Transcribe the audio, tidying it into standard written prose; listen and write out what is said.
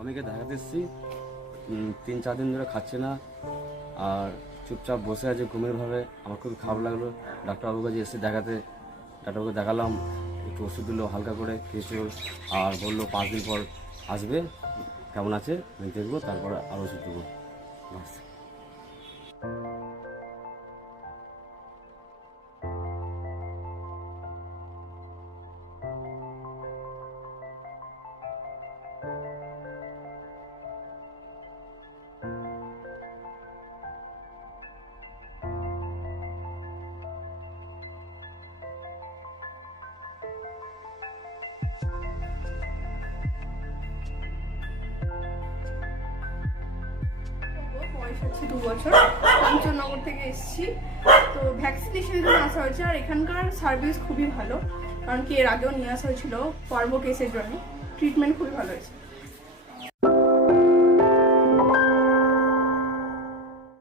স্বামীকে দেখাতে এসেছি, 3-4 দিন ধরে খাচ্ছে না আর চুপচাপ বসে আছে ঘুমের ভাবে। আমার খুব খারাপ লাগলো। ডাক্তারবাবুর কাছে এসে ডাক্তারবাবুকে দেখালাম, একটু ওষুধ দিল হালকা করে খেয়েছিল আর বললো 5 দিন পর আসবে, কেমন আছে আমি দেখবো, তারপরে আরও ওষুধ দেবো। বাস। বয়স হচ্ছে 2 বছর, পঞ্চনগর থেকে এসেছি। তো ভ্যাকসিনেশনের জন্য আসা হয়েছে। আর এখানকার সার্ভিস খুবই ভালো, কারণ কি এর আগেও নিয়ে আসা হয়েছিল পার্বো কেসের জন্য। ট্রিটমেন্ট খুবই ভালো হয়েছে।